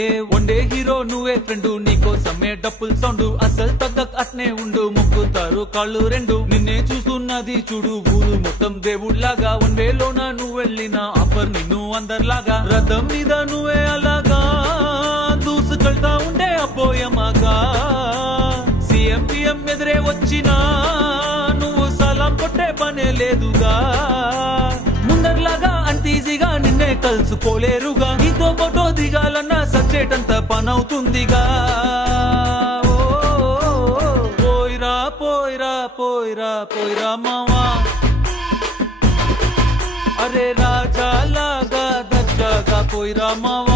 ఏ one day hero నువ్వే friend, నీకోసమే డప్పుల్ sound, అసలు తగ్గక్ అట్నే ఉండు, ముక్కుతారు కాళ్ళు రెండు. నిన్నే చూస్తున్నది చూడు ఊరు మొత్తం దేవుళ్లాగా, వన్ వేలోన నువ్వు వెళ్ళిన ఆఫర్ నిన్ను అందరిలాగా. రథం మీద నువ్వే అలాగా దూసుకెళ్తా ఉండే అపోయమాగా, సీఎం పిఎం ఎదురే వచ్చినా నువ్వు సలాం కొట్టే పనే లేదుగా. ముందర్లాగా అంత ఈజీగా నిన్నే కలుసుకోలేరుగా, నీతో ఫోటో దిగాలన్నా సచ్చేటంత పనవుతుందిగా. పోయిరా పోయిరా పోయిరా పోయిరా మావా, అరే రాజా లాగా దర్జాగా పోయిరా మావా.